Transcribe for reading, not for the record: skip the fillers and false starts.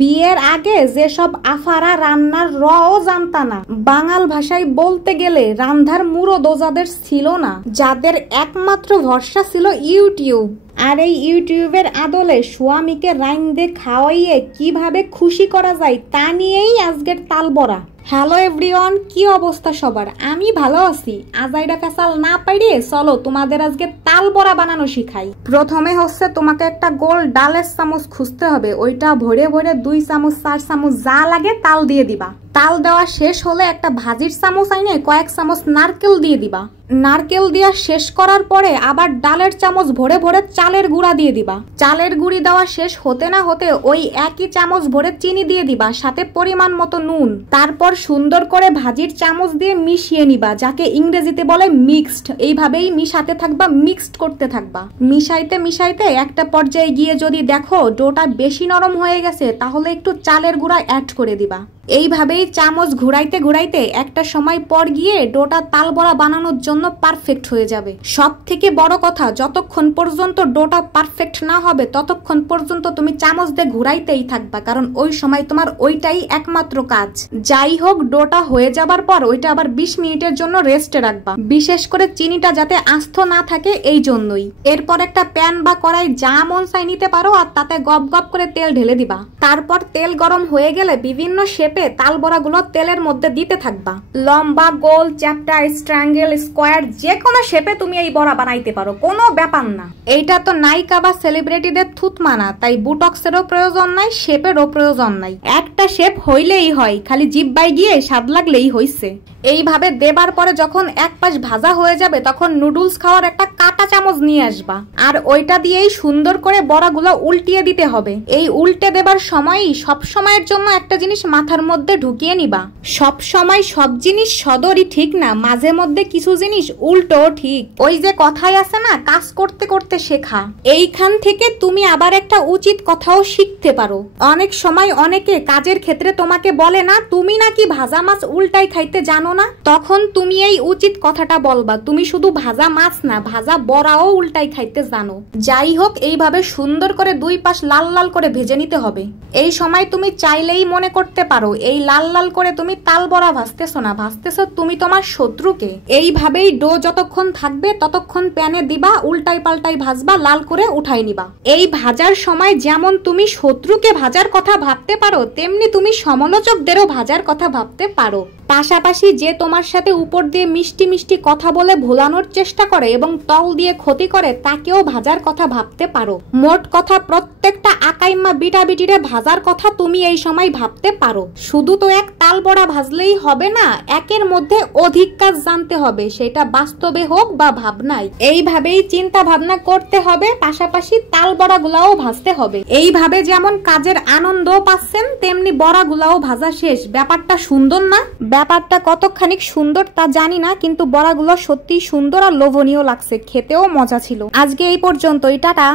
বিয়ের আগে যেসব আফারা রান্নার রও জানতা না, বাঙাল ভাষায় বলতে গেলে রান্ধার মুরদও যাদের ছিল না, যাদের একমাত্র ভরসা ছিল ইউটিউব, আর এই ইউটিউবের আদলে স্বামীকে রাইন্দে খাওয়াইয়ে কিভাবে খুশি করা যায় তা নিয়েই আজকের তালবরা। হ্যালো এভরিওয়ান, কি অবস্থা সবার? আমি ভালো আছি। আজাইডা ফেসাল না পাইরে চলো তোমাদের আজকে তাল বড়া বানানো শিখাই। প্রথমে হচ্ছে তোমাকে একটা গোল ডালের চামচ খুঁজতে হবে, ওইটা ভরে ভরে 2 চামচ 4 চামচ যা লাগে তাল দিয়ে দিবা। তাল দেওয়া শেষ হলে একটা ভাজির চামচ আইনে কয়েক চামচ নারকেল দিয়ে দিবা। নারকেল দেওয়া শেষ করার পরে আবার ডালের চামচ ভরে ভরে চালের গুঁড়া দিয়ে দিবা। চালের গুঁড়ি দেওয়া শেষ হতে না হতে ওই একই চামচ ভরে চিনি দিয়ে দিবা, সাথে পরিমাণ মতো নুন। তারপর সুন্দর করে ভাজির চামচ দিয়ে মিশিয়ে নিবা, যাকে ইংরেজিতে বলে মিক্সড। এইভাবেই মিশাতে থাকবা, মিক্সড করতে থাকবা। মিশাইতে মিশাইতে একটা পর্যায়ে গিয়ে যদি দেখো ডোটা বেশি নরম হয়ে গেছে, তাহলে একটু চালের গুঁড়া অ্যাড করে দিবা। এইভাবেই চামচ ঘুরাইতে ঘুরাইতে একটা সময় পর গিয়ে ডোটা তাল বড়া বানানোর জন্য পারফেক্ট হয়ে যাবে। সব থেকে বড় কথা, যতক্ষণ পর্যন্ত ডোটা পারফেক্ট না হবে ততক্ষণ পর্যন্ত তুমি চামচ দিয়ে ঘুরাইতেই থাকবা, কারণ ওই সময় তোমার ওইটাই একমাত্র কাজ। যাই হোক, ডোটা হয়ে যাবার পর ওইটা আবার 20 মিনিটের জন্য রেস্টে রাখবা, বিশেষ করে চিনিটা যাতে আস্ত না থাকে এই জন্যই। এরপর একটা প্যান বা কড়াই যা মন চাই নিতে পারো, আর তাতে গপ গপ করে তেল ঢেলে দিবা। তারপর তেল গরম হয়ে গেলে বিভিন্ন শেপে তাল বড়াগুলো তেলের মধ্যে দিতে থাকবা। লম্বা, গোল, চ্যাপ্টা, স্ট্রাঙ্গেল, স্কোয়ার, যে কোনো শেপে তুমি এই বড়া বানাইতে পারো, কোনো ব্যাপার না। এইটা তো নায়িকা বা সেলিব্রিটিদের থুতমা না, তাই বুটক্সেরও প্রয়োজন নাই, শেপেরও প্রয়োজন নাই। একটা শেপ হইলেই হয়, খালি জিব্বায় গিয়ে স্বাদ লাগলেই হইছে। এইভাবে দেবার পরে যখন এক পাশ ভাজা হয়ে যাবে, তখন নুডলস খাওয়ার একটা কাঁটা চামচ নিয়ে আসবা, আর ওইটা দিয়েই সুন্দর করে বড়াগুলো উল্টিয়ে দিতে হবে। এই উল্টে দেবার সময়ই সব সময়ের জন্য একটা জিনিস মাথার মধ্যে ঢুকিয়ে নিবা, সব সময় সব জিনিস সদরই ঠিক না, মাঝে মধ্যে কিছু জিনিস উল্টো ঠিক। ওই যে কথাই আছে না, কাজ করতে করতে শেখা। এইখান থেকে তুমি আবার একটা উচিত কথাও শিখতে পারো। অনেক সময় অনেকে কাজের ক্ষেত্রে তোমাকে বলে না, তুমি নাকি ভাজা মাছ উল্টাই খাইতে জানো না, তখন তুমি এই উচিত কথাটা বলবা, তুমি শুধু ভাজা মাছ না, ভাজা বড়াও উল্টাই খাইতে জানো। যাই হোক, এইভাবে সুন্দর করে 2 পাশ লাল লাল করে ভেজে নিতে হবে। এই সময় তুমি চাইলেই মনে করতে পারো এই লাল লাল করে তুমি তাল বড়া ভাজতেছো না, ভাজতেছো তুমি তোমার শত্রুকে। এইভাবেই ডো যতক্ষণ থাকবে ততক্ষণ প্যানে দিবা, উল্টাই পাল্টাই ভাজবা, লাল করে উঠাই নিবা। এই ভাজার সময় যেমন তুমি শত্রুকে ভাজার কথা ভাবতে পারো, তেমনি তুমি সমালোচকদেরও ভাজার কথা ভাবতে পারো। পাশাপাশি যে তোমার সাথে উপর দিয়ে মিষ্টি মিষ্টি কথা বলে ভোলানোর চেষ্টা করে এবং তল দিয়ে ক্ষতি করে, তাকেও ভাজার কথা ভাবতে পারো। মোট কথা, প্রত্যেকটা আকাইম্মা বিটাবিটিরে ভাজার কথা তুমি এই সময় ভাবতে পারো। শুধু তো এক তাল বড়া ভাজলেই হবে না, একের মধ্যে অধিক কাজ জানতে হবে, সেটা বাস্তবে হোক বা ভাবনায়। এইভাবেই চিন্তা ভাবনা করতে হবে, পাশাপাশি তাল বড়াগুলাও ভাজতে হবে। এইভাবে যেমন কাজের আনন্দও পাচ্ছেন, তেমনি বড়াগুলাও ভাজা শেষ। ব্যাপারটা সুন্দর না? ব্যাপারটা কতখানি সুন্দর তা জানি না, কিন্তু বড়াগুলো সত্যি সুন্দর আর লোভনীয় লাগছে, খেতেও মজা ছিল। আজকে এই পর্যন্তই, টাটা।